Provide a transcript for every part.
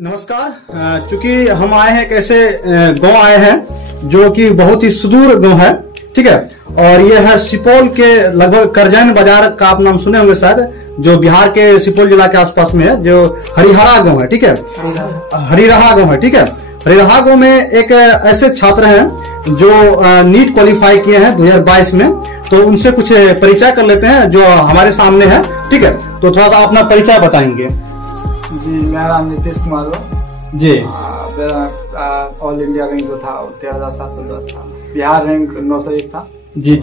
नमस्कार। चूंकि हम आए हैं एक ऐसे गांव आए हैं जो कि बहुत ही सुदूर गांव है, ठीक है। और ये है सुपौल के लगभग करजन बाजार का आप नाम सुने होंगे शायद, जो बिहार के सुपौल जिला के आसपास में है, जो हरिहरा गांव है, ठीक है। हरिरहा गांव है, ठीक है। हरिरहा गांव में एक ऐसे छात्र हैं जो नीट क्वालिफाई किए हैं 2022 में, तो उनसे कुछ परिचय कर लेते हैं जो हमारे सामने है, ठीक है। तो थोड़ा सा अपना परिचय बताएंगे। जी, मेरा नाम नीतीश कुमार हो जी। मेरा ऑल इंडिया रैंक जो था 13,710 था, बिहार रैंक 901 था। जी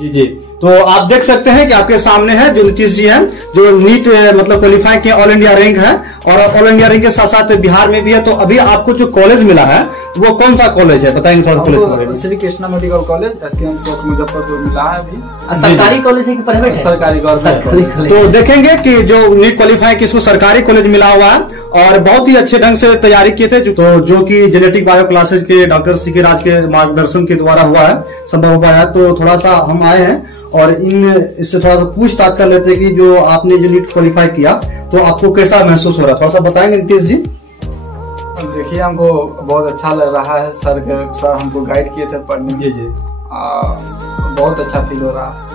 जी जी। तो आप देख सकते हैं कि आपके सामने है जो नीतीश जी हैं, जो नीट मतलब क्वालिफाई किए, ऑल इंडिया रैंक है, और ऑल इंडिया रैंक के साथ साथ बिहार में भी है। तो अभी आपको जो कॉलेज मिला है वो कौन सा कॉलेज है, बताएंगे थोड़ा कॉलेज के बारे में। Shri Krishna medical college SKM चौक मुजफ्फरपुर मिला है अभी। सरकारी कॉलेज है कि प्राइवेट है? सरकारी कॉलेज। तो देखेंगे कि जो नीट क्वालिफाई किसको सरकारी कॉलेज मिला हुआ है, और बहुत ही अच्छे ढंग से तैयारी किए थे, तो जो कि जेनेटिक बायो क्लासेज के डॉक्टर CK राज के मार्गदर्शन के द्वारा हुआ है, संभव हो पाया। तो थोड़ा सा हम आए हैं और इससे थोड़ा सा पूछताछ कर लेते हैं कि जो आपने जो नीट क्वालिफाई किया तो आपको कैसा महसूस हो रहा है, थोड़ा सा बताएंगे नीतीश जी। देखिए, हमको बहुत अच्छा लग रहा है। सर हमको गाइड किए थे पढ़ने में। जी जी। बहुत अच्छा फील हो रहा है।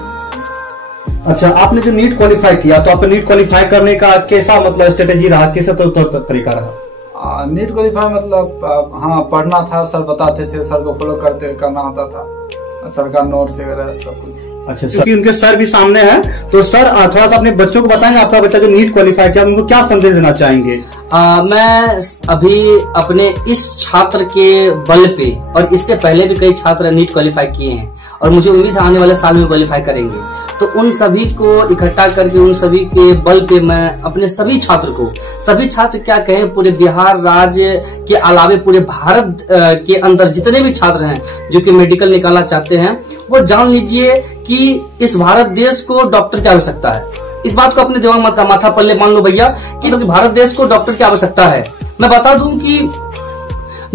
अच्छा, आपने जो नीट क्वालिफाई किया तो आपका नीट क्वालिफाई करने का कैसा मतलब स्ट्रेटेजी रहा, कैसा तरीका रहा? नीट क्वालिफाई मतलब हाँ, पढ़ना था, सर बताते थे, सर को फॉलो करना होता था, सर का नोट्स वगैरह सब कुछ। अच्छा, क्योंकि उनके सर भी सामने हैं, तो सर थोड़ा सा अपने बच्चों को बताएंगे, आपका बच्चा जो नीट क्वालिफाई किया उनको क्या संदेश देना चाहेंगे? मैं अभी अपने इस छात्र के बल पे, और इससे पहले भी कई छात्र नीट क्वालिफाई किए हैं, और मुझे उम्मीद है आने वाले साल में क्वालिफाई करेंगे। तो उन सभी को इकट्ठा करके, उन सभी के बल पे मैं अपने सभी छात्र क्या कहें, पूरे बिहार राज्य के अलावे पूरे भारत के अंदर जितने भी छात्र हैं जो कि मेडिकल निकालना चाहते हैं, वो जान लीजिए कि इस भारत देश को डॉक्टर की आवश्यकता है। इस बात को अपने दिमाग माथा पल्ले मान लो भैया कि भारत देश को डॉक्टर की आवश्यकता है। मैं बता दूं कि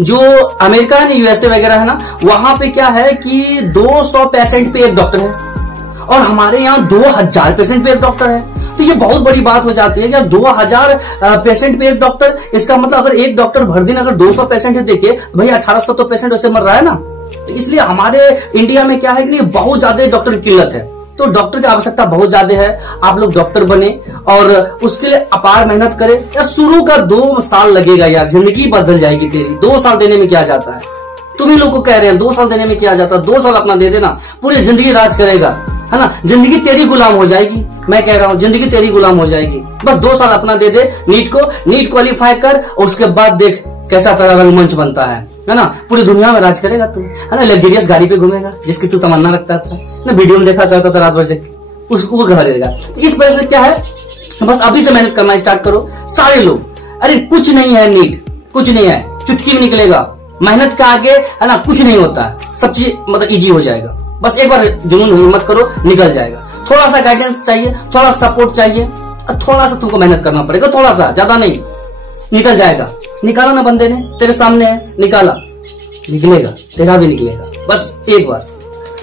जो अमेरिका है, USA वगैरह है ना, वहां पे क्या है कि 200 पेशेंट पे एक डॉक्टर है, और हमारे यहाँ 2000 पेशेंट पे एक डॉक्टर है। तो ये बहुत बड़ी बात हो जाती है कि 2000 पेशेंट पे एक डॉक्टर, इसका मतलब अगर एक डॉक्टर भर दिन अगर 200 पेशेंट देखे तो भैया 1800 तो पेशेंट उससे मर रहा है ना। तो इसलिए हमारे इंडिया में क्या है कि बहुत ज्यादा डॉक्टर की किल्लत है, तो डॉक्टर की आवश्यकता बहुत ज्यादा है। आप लोग डॉक्टर बने और उसके लिए अपार मेहनत करें। यार शुरू का 2 साल लगेगा यार, जिंदगी बदल जाएगी तेरी। 2 साल देने में क्या जाता है? तुम ही लोग को कह रहे हैं 2 साल देने में क्या जाता है? 2 साल अपना दे देना, पूरी जिंदगी राज करेगा, है ना। जिंदगी तेरी गुलाम हो जाएगी, मैं कह रहा हूँ, जिंदगी तेरी गुलाम हो जाएगी। बस 2 साल अपना दे दे नीट क्वालिफाई कर, और उसके बाद देख कैसा तेरा रंगमंच बनता है ना। पूरी दुनिया में राज करेगा तू, है ना। लग्जरियस गाड़ी पे घूमेगा, जिसकी तू तमन्ना रखता था ना, वीडियो में देखा करता था रात भर जग, उसको घर रहेगा। इस वजह से क्या है, बस अभी से मेहनत करना स्टार्ट करो सारे लोग। अरे कुछ नहीं है नीट, कुछ नहीं है, चुटकी में निकलेगा। मेहनत का आगे, है ना, कुछ नहीं होता है, सब चीज मतलब इजी हो जाएगा। बस एक बार जुनून हिम्मत करो, निकल जाएगा। थोड़ा सा गाइडेंस चाहिए, थोड़ा सपोर्ट चाहिए, थोड़ा सा तुमको मेहनत करना पड़ेगा, थोड़ा सा, ज्यादा नहीं, निकल जाएगा। निकाला ना बंदे ने, तेरे सामने है, निकाला, निकलेगा, तेरा भी निकलेगा, बस एक बार,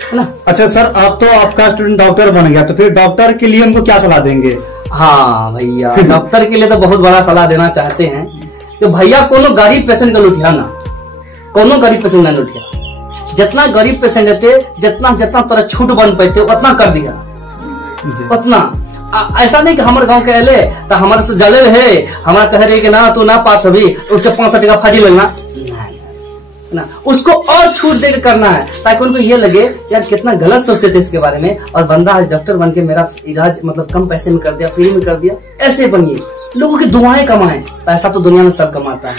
है ना। अच्छा सर, अब तो आपका स्टूडेंट डॉक्टर बन गया, तो फिर डॉक्टर के लिए उनको क्या सलाह देंगे? हाँ भैया, डॉक्टर के लिए तो बहुत बड़ा सलाह देना चाहते हैं कि भैया कोनो गरीब पेशेंट का लुटिया ना, कोनो गरीब पेशेंट ना लुटिया। जितना गरीब पेशेंट रहते, जितना तरह छूट बन पाते उतना कर दिया, उतना। ऐसा नहीं कि हमारे गांव के अले तो हमारे से जले है, हमारा कह रहे कि ना तू ना पास अभी, उससे 65 टका फाजी लगना ना, उसको और छूट देकर करना है, ताकि उनको ये लगे यार कितना गलत सोचते थे इसके बारे में, और बंदा आज डॉक्टर बन के मेरा इलाज मतलब कम पैसे में कर दिया, फ्री में कर दिया। ऐसे बनिए, लोगों की दुआएं कमाएं। पैसा तो दुनिया में सब कमाता है,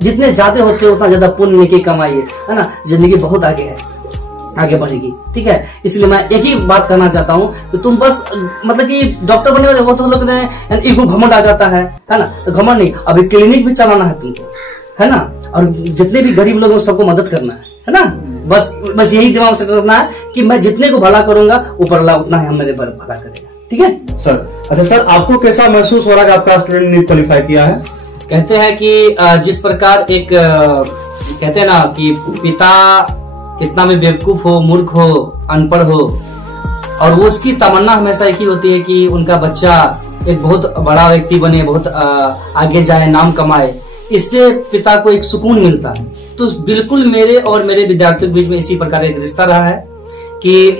जितने ज्यादा होते हैं उतना ज्यादा पुण्य की कमाइए, है ना। जिंदगी बहुत आगे है, आगे बढ़ेगी, ठीक है। इसलिए मैं एक ही बात कहना चाहता हूँ कि तुम बस मतलब कि डॉक्टर बनने वाले हो तो लोग ईगो घमंड आ जाता है ना। तो घमंड नहीं, अभी क्लिनिक भी चलाना है तुमको, है ना, और जितने भी गरीब लोग हैं सबको मदद करना है ना। बस यही दिमाग से रखना है कि मैं जितने को भला करूंगा, ऊपर वाला उतना ही मेरे पर भला करेगा, ठीक है सर। अच्छा सर, आपको कैसा महसूस हो रहा है आपका स्टूडेंट नीट क्वालिफाई किया है? कहते हैं कि जिस प्रकार एक कहते हैं ना कि पिता कितना भी बेवकूफ हो, मूर्ख हो, अनपढ़ हो, और वो उसकी तमन्ना हमेशा एक ही होती है कि उनका बच्चा एक बहुत बड़ा व्यक्ति बने, बहुत आगे जाए, नाम कमाए, इससे पिता को एक सुकून मिलता है। तो बिल्कुल मेरे और मेरे विद्यार्थियों के बीच में इसी प्रकार एक रिश्ता रहा है कि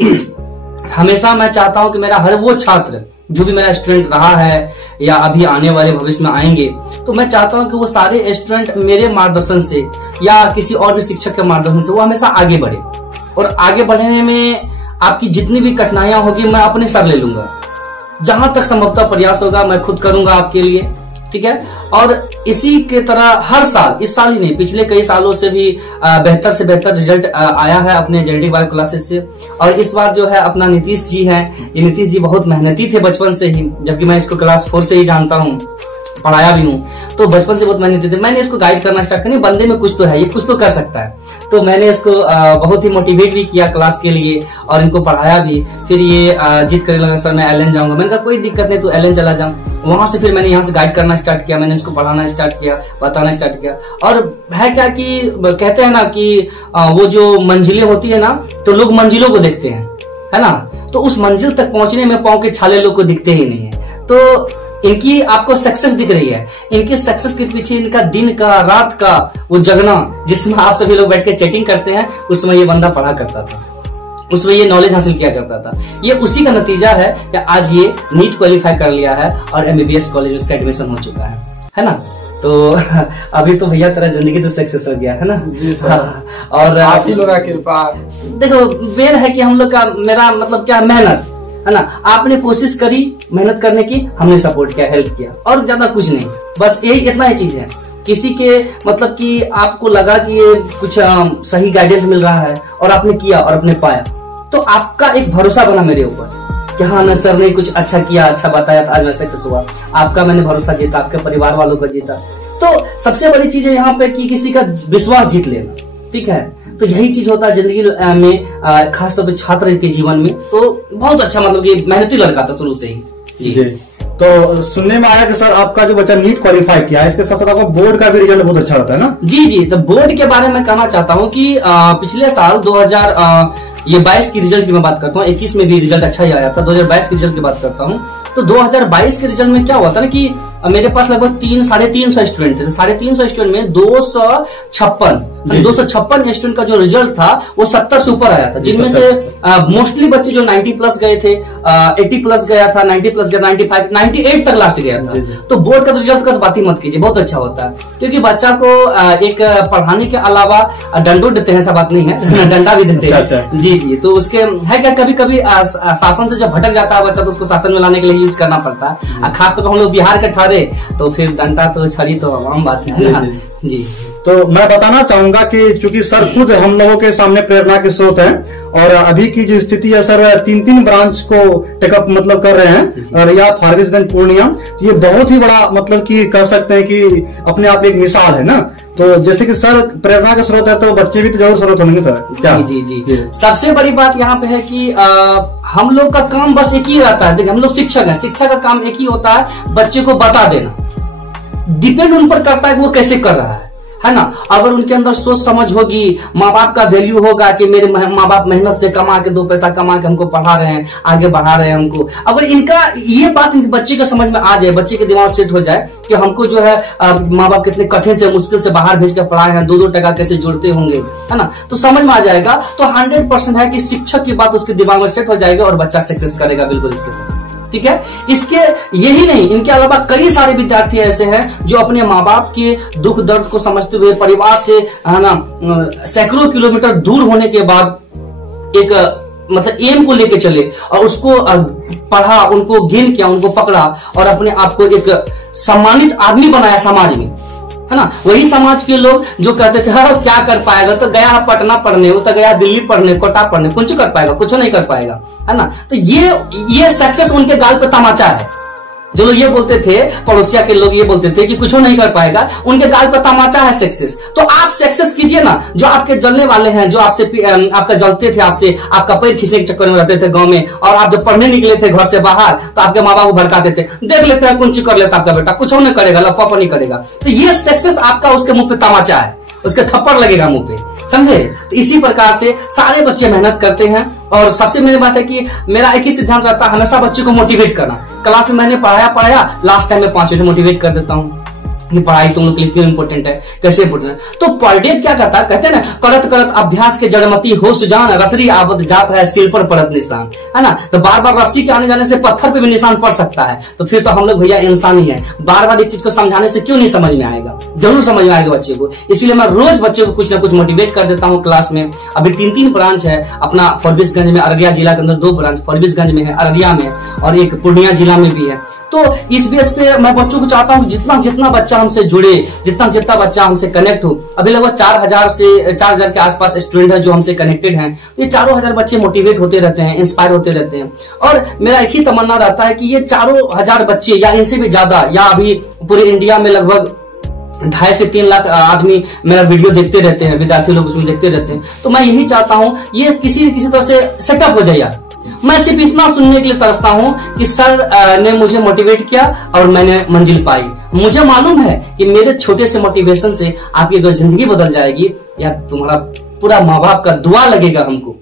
हमेशा मैं चाहता हूं कि मेरा हर वो छात्र जो भी मेरा स्टूडेंट रहा है या अभी आने वाले भविष्य में आएंगे, तो मैं चाहता हूं कि वो सारे स्टूडेंट मेरे मार्गदर्शन से या किसी और भी शिक्षक के मार्गदर्शन से वो हमेशा आगे बढ़े। और आगे बढ़ने में आपकी जितनी भी कठिनाइयां होगी मैं अपने सर ले लूंगा, जहां तक संभवतः प्रयास होगा मैं खुद करूंगा आपके लिए, ठीक है। और इसी के तरह हर साल, इस साल ही नहीं पिछले कई सालों से भी बेहतर से बेहतर रिजल्ट आया है अपने जेनेटिक बायो क्लासेस से। और इस बार जो है अपना नीतीश जी हैं, ये नीतीश जी बहुत मेहनती थे बचपन से ही, जबकि मैं इसको क्लास 4 से ही जानता हूँ, पढ़ाया भी हूँ, तो बचपन से बहुत मेहनती थे। मैंने इसको गाइड करना स्टार्ट किया, बंदे में कुछ तो है, ये कुछ तो कर सकता है, तो मैंने इसको बहुत ही मोटिवेट भी किया क्लास के लिए और इनको पढ़ाया भी। फिर ये जिद करने लगा सर मैं एलन जाऊंगा, मैंने कहा कोई दिक्कत नहीं, तू एलन चला जा। वहां से फिर मैंने यहाँ से गाइड करना स्टार्ट किया, मैंने इसको पढ़ाना स्टार्ट किया, बताना स्टार्ट किया। और है क्या कि कहते हैं ना कि वो जो मंजिलें होती है ना, तो लोग मंजिलों को देखते हैं, है ना, तो उस मंजिल तक पहुंचने में पांव के छाले लोग को दिखते ही नहीं है। तो इनकी आपको सक्सेस दिख रही है, इनके सक्सेस के पीछे इनका दिन का रात का वो जगना, जिसमें आप सभी लोग बैठ के चैटिंग करते हैं, उसमें ये बंदा पढ़ा करता था, उसमें ये नॉलेज हासिल किया करता था। ये उसी का नतीजा है कि आज ये नीट क्वालिफाई कर लिया है और MBBS कॉलेज में इसका एडमिशन हो चुका है ना। तो अभी तो भैया तेरा जिंदगी तो सक्सेस हो गया है ना। जी सर। हाँ, और आप ही लोग का कृपा। देखो मेन है कि हम लोग का, मेरा मतलब क्या, मेहनत है ना। आपने कोशिश करी, मेहनत करने की, हमने सपोर्ट किया, हेल्प किया, और ज्यादा कुछ नहीं, बस यही इतना ही चीज है। किसी के मतलब कि आपको लगा कि ये कुछ सही गाइडेंस मिल रहा है और आपने किया और आपने पाया, तो आपका एक भरोसा बना मेरे ऊपर कि हाँ ना सर ने कुछ अच्छा किया, अच्छा बताया, तो आज मैं सक्सेस हुआ। आपका मैंने भरोसा जीता, आपके परिवार वालों का जीता। तो सबसे बड़ी चीज है यहाँ पे कि किसी का विश्वास जीत लेना, ठीक है। तो यही चीज होता है जिंदगी में, खासतौर पे छात्र के जीवन में। तो बहुत अच्छा, मतलब कि मेहनती लड़का था शुरू से ही जी। तो सुनने में आया कि सर आपका जो बच्चा नीट क्वालिफाई किया है, इसके साथ साथ आपका बोर्ड का भी रिजल्ट बहुत अच्छा रहता है ना। जी। तो बोर्ड के बारे में कहना चाहता हूँ कि पिछले साल 2022 की रिजल्ट की मैं बात करता हूँ, 21 में भी रिजल्ट अच्छा ही आया था, 2022 की रिजल्ट की बात करता हूँ। तो 2022 के रिजल्ट में क्या हुआ था ना कि मेरे पास लगभग 350 स्टूडेंट थे। 350 स्टूडेंट में 256 स्टूडेंट का जो रिजल्ट था वो 70 से ऊपर आया था, जिनमें से मोस्टली बच्चे जो 90 प्लस गए थे, 80 प्लस गया था, 90 प्लस गया, 95, 98 तक लास्ट गया था। तो बोर्ड का रिजल्ट का तो बात ही मत कीजिए, बहुत अच्छा होता है, क्योंकि बच्चा को एक पढ़ाने के अलावा डंडो देते हैं, ऐसा बात नहीं है, डंडा भी देते हैं। जी। तो उसके है क्या, कभी कभी शासन से जब भटक जाता है बच्चा, तो उसको शासन में लाने के लिए यूज करना पड़ता है। खासतौर पर हम लोग बिहार के ठारे, तो फिर डंडा तो छड़ी तो आम बात है ना। जी। तो मैं बताना चाहूंगा कि चूंकि सर खुद हम लोगों के सामने प्रेरणा के स्रोत हैं, और अभी की जो स्थिति है सर 3 ब्रांच को टेकअप मतलब कर रहे हैं, रिया, फारबिसगंज, पूर्णिया। ये बहुत ही बड़ा मतलब कि कह सकते हैं कि अपने आप एक मिसाल है ना। तो जैसे कि सर प्रेरणा का स्रोत है, तो बच्चे भी तो जरूर स्रोत होंगे सर। क्या? जी। सबसे बड़ी बात यहाँ पे है कि हम लोग का काम बस एक ही रहता है। देखिए हम लोग शिक्षक हैं, शिक्षा का काम एक ही होता है, बच्चे को बता देना। डिपेंड उन पर करता है कि वो कैसे कर रहा है ना। अगर उनके अंदर सोच समझ होगी, माँ बाप का वैल्यू होगा कि मेरे माँ बाप मेहनत से कमा के 2 पैसा कमा के हमको पढ़ा रहे हैं, आगे बढ़ा रहे हैं हमको, अगर इनका ये बात इनके बच्चे को समझ में आ जाए, बच्चे के दिमाग सेट हो जाए कि हमको जो है माँ बाप कितने कठिन से मुश्किल से बाहर भेज के पढ़ाए हैं, 2-2 टका कैसे जोड़ते होंगे, है ना, तो समझ में आ जाएगा। तो 100% है कि शिक्षक की बात उसके दिमाग में सेट हो जाएगी और बच्चा सक्सेस करेगा बिल्कुल इसके, ठीक है। इसके यही नहीं, इनके अलावा कई सारे विद्यार्थी ऐसे हैं जो अपने माँ बाप के दुख दर्द को समझते हुए, परिवार से है ना सैकड़ों किलोमीटर दूर होने के बाद एक मतलब एम को लेके चले और उसको पढ़ा, उनको गेन किया, उनको पकड़ा और अपने आप को एक सम्मानित आदमी बनाया समाज में, है ना। वही समाज के लोग जो कहते थे हाँ क्या कर पाएगा, तो गया पटना पढ़ने, वो तो गया दिल्ली पढ़ने, कोटा पढ़ने, कुछ कर पाएगा, कुछ नहीं कर पाएगा, है ना। तो ये सक्सेस उनके गाल पे तमाचा है। जो लोग ये बोलते थे, पड़ोसिया के लोग ये बोलते थे कि कुछ नहीं कर पाएगा, उनके गाल पर तमाचा है सक्सेस। तो आप सक्सेस कीजिए ना। जो आपके जलने वाले हैं, जो आपसे आपका जलते थे, आपसे आपका पैर खींचने के चक्कर में रहते थे गांव में, और आप जब पढ़ने निकले थे घर से बाहर, तो आपके माँ बाप को भड़काते थे, देख लेते हैं कुछ कर लेता आपका बेटा, कुछ नहीं करेगा, लफाफा नहीं करेगा। तो ये सक्सेस आपका उसके मुंह पे तमाचा है, उसके थप्पड़ लगेगा मुंह पे, समझे। तो इसी प्रकार से सारे बच्चे मेहनत करते हैं। और सबसे मेरी बात है कि मेरा एक ही सिद्धांत रहता है, हमेशा बच्चों को मोटिवेट करना। क्लास में मैंने पढ़ाया, लास्ट टाइम में 5 मिनट मोटिवेट कर देता हूँ कि पढ़ाई तुम लोग के लिए क्यों इंपॉर्टेंट है, कैसे इंपॉर्टेंट है। तो पर डे क्या कहता है, कहते हैं ना, करत करत अभ्यास के जड़मती हो सुजान, रसरी आबद जात है सिर पर पड़त निशान, है ना। तो बार बार रस्सी के आने जाने से पत्थर पे भी निशान पड़ सकता है। तो फिर तो हम लोग भैया इंसान ही है, बार बार एक चीज को समझाने से क्यों नहीं समझ में आएगा, जरूर समझ में आएगा बच्चे को। इसीलिए मैं रोज बच्चे को कुछ ना कुछ मोटिवेट कर देता हूँ क्लास में। अभी 3 ब्रांच है अपना, फॉरबिसगंज में, अररिया जिला के अंदर 2 ब्रांच, फॉरबिसगंज में है, अररिया में, और एक पूर्णिया जिला में भी है। तो इस बेस पे मैं बच्चों को चाहता हूँ जितना जितना बच्चा हमसे जुड़े, जितना जितना बच्चा हमसे कनेक्ट हो। अभी लगभग 4,000 के आसपास स्टूडेंट है जो हमसे कनेक्टेड हैं। ये 4,000 बच्चे मोटिवेट होते रहते हैं, इंस्पायर होते रहते हैं। और मेरा एक ही तमन्ना रहता है कि ये 4,000 बच्चे या इनसे भी ज्यादा, या अभी पूरे इंडिया में लगभग 2.5 से 3 लाख आदमी मेरा वीडियो देखते रहते हैं, विद्यार्थी लोग उसमें देखते रहते हैं। तो मैं यही चाहता हूँ ये किसी न किसी तरह से सेटअप हो जाए यार। मैं सिर्फ इतना सुनने के लिए तरसता हूँ कि सर ने मुझे मोटिवेट किया और मैंने मंजिल पाई। मुझे मालूम है कि मेरे छोटे से मोटिवेशन से आपकी अगर जिंदगी बदल जाएगी, या तुम्हारा पूरा माँ बाप का दुआ लगेगा, हमको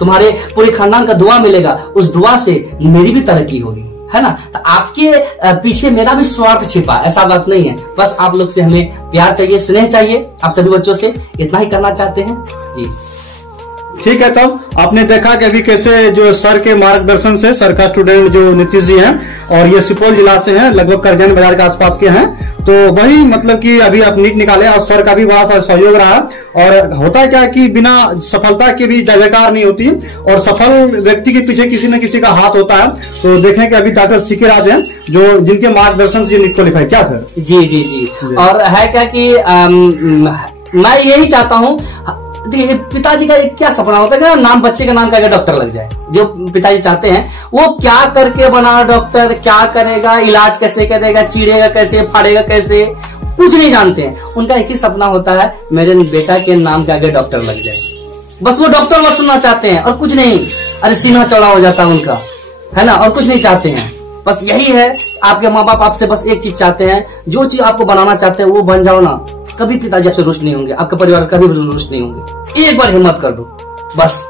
तुम्हारे पूरे खानदान का दुआ मिलेगा, उस दुआ से मेरी भी तरक्की होगी, है ना। तो आपके पीछे मेरा भी स्वार्थ छिपा, ऐसा बात नहीं है। बस आप लोग से हमें प्यार चाहिए, स्नेह चाहिए, आप सभी बच्चों से इतना ही करना चाहते हैं जी। ठीक है, तब आपने देखा कि अभी कैसे जो सर के मार्गदर्शन से, सर का स्टूडेंट जो नीतीश जी हैं, और ये सुपौल जिला से हैं, लगभग करजन बाजार के आसपास के हैं। तो वही मतलब कि अभी आप नीट निकाले और सर का भी बड़ा सा सहयोग रहा। और होता है क्या कि बिना सफलता के भी जय जयकार नहीं होती, और सफल व्यक्ति के पीछे किसी न किसी का हाथ होता है। तो देखें कि अभी डॉक्टर सीके राज हैं जो जिनके मार्गदर्शन से नीट क्वालिफाई, क्या सर? जी जी जी। और है क्या कि मैं यही चाहता हूँ, पिताजी का एक क्या सपना होता है कि नाम, बच्चे का नाम क्या डॉक्टर लग जाए। जो पिताजी चाहते हैं वो क्या करके बना डॉक्टर, क्या करेगा, इलाज कैसे करेगा, चीरेगा कैसे, फाड़ेगा कैसे, कुछ नहीं जानते हैं। उनका एक ही सपना होता है, मेरे बेटा के नाम के आगे डॉक्टर लग जाए। बस वो डॉक्टर वर्ड सुनना चाहते हैं और कुछ नहीं। अरे सीना चौड़ा हो जाता है उनका, है ना, और कुछ नहीं चाहते हैं। बस यही है, आपके माँ बाप आपसे बस एक चीज चाहते हैं, जो चीज आपको बनाना चाहते हैं वो बन जाओ ना। कभी पिताजी आपसे रुष्ट नहीं होंगे, आपका परिवार कभी रुष्ट नहीं होंगे। एक बार हिम्मत कर दो बस।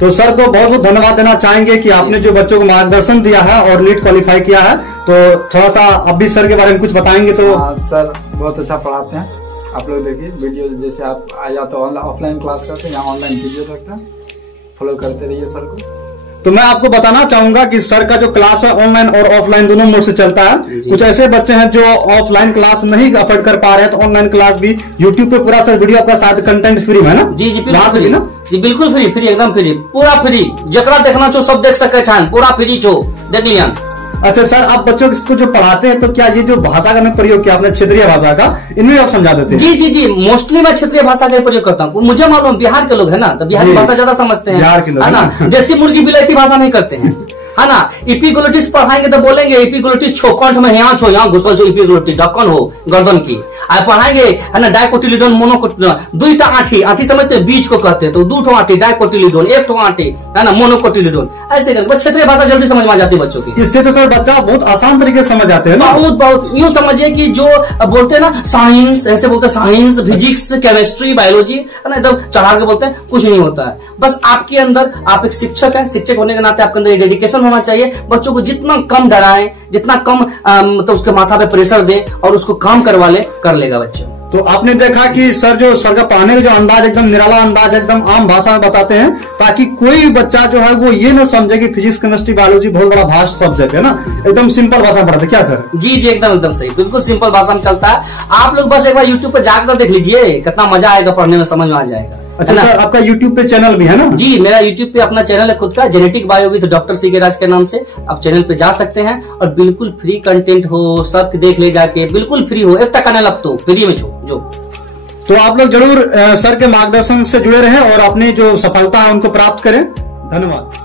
तो सर को बहुत बहुत धन्यवाद देना चाहेंगे कि आपने जो बच्चों को मार्गदर्शन दिया है और नीट क्वालिफाई किया है। तो थोड़ा सा अब भी सर के बारे में कुछ बताएंगे। तो सर बहुत अच्छा पढ़ाते हैं, आप लोग देखिए वीडियो, जैसे आप या तो ऑफलाइन क्लास करते हैं या ऑनलाइन वीडियो देखते हैं, फॉलो करते रहिए सर को। तो मैं आपको बताना चाहूंगा कि सर का जो क्लास है ऑनलाइन और ऑफलाइन दोनों मोड से चलता है। कुछ ऐसे बच्चे हैं जो ऑफलाइन क्लास नहीं अफोर्ड कर पा रहे हैं, तो ऑनलाइन क्लास भी यूट्यूब पे पूरा सर वीडियो आपका साथ कंटेंट फ्री है ना? जी जी फ्री ना जी, बिल्कुल फ्री, फ्री एकदम फ्री, पूरा फ्री। जकरा देखना चो सब देख सके छान, पूरा फ्री चो देख लिया। अच्छा सर, आप बच्चों को जो पढ़ाते हैं तो क्या ये जो भाषा का मैं प्रयोग किया आपने क्षेत्रीय भाषा का, इनमें आप समझा देते हैं? जी जी जी, मोस्टली मैं क्षेत्रीय भाषा का प्रयोग करता हूँ। मुझे मालूम बिहार के लोग है ना, तो बिहारी भाषा ज्यादा समझते हैं, बिहार के लोग है ना। देसी मुर्गी बिलायती भाषा नहीं करते हैं, है ना। इपिग्लोटिस पढ़ाएंगे तो बोलेंगे इपिग्लोटिस छो, कंठ में यहाँ छो, यहाँ घुसल छो, इपिग्लोटिस ढक्कन हो गर्दन की। पढ़ाएंगे है ना डाइकोटिलिडोन, मोनोकोटिलिडोन, 2 आठी, आठी समझते हैं बीच को कहते हैं, तो 2 आठी डाइकोटिलिडोन, 1 आठी है ना मोनोकोटिलिडोन, ऐसे करके क्षेत्रीय भाषा जल्दी समझ में आ जाती है बच्चों की। इससे तो सर बच्चा बहुत आसान तरीके से समझ जाते हैं ना? बहुत बहुत। यूं समझिए कि जो बोलते हैं ना साइंस, ऐसे बोलते हैं साइंस, फिजिक्स, केमिस्ट्री, बायोलॉजी, है ना, एकदम चढ़ा के बोलते हैं, कुछ नहीं होता है। बस आपके अंदर, आप एक शिक्षक है, शिक्षक होने के नाते आपके अंदर डेडिकेशन होना चाहिए। बच्चों को जितना कम डराएं, जितना कम मतलब उसके माथा पे प्रेशर दे और उसको काम करवा ले, कर लेगा बच्चा। तो आपने देखा कि सर का पढ़ाने का जो अंदाज एकदम निराला अंदाज, एकदम आम भाषा में बताते हैं, ताकि कोई बच्चा जो है वो ये ना समझे कि फिजिक्स, केमिस्ट्री, बायोलॉजी बहुत बड़ा भाष सब्जेक्ट है ना। एकदम सिंपल भाषा में पढ़ाते, क्या सर? जी जी एकदम सही, बिल्कुल सिंपल भाषा में चलता है। आप लोग बस एक बार यूट्यूब पे जाकर देख लीजिए, कितना मजा आएगा पढ़ने में, समझ में आ जाएगा। अच्छा सर, आपका यूट्यूब पे चैनल भी है ना? जी, मेरा यूट्यूब पे अपना चैनल है खुद का, genetic bio with doctor C K Raj के नाम से। आप चैनल पे जा सकते हैं और बिल्कुल फ्री कंटेंट हो, सब देख ले जाके, बिल्कुल फ्री हो, 1 टका नहीं लगता, फ्री में जो। तो आप लोग जरूर सर के मार्गदर्शन से जुड़े रहें और अपनी जो सफलता है उनको प्राप्त करें। धन्यवाद।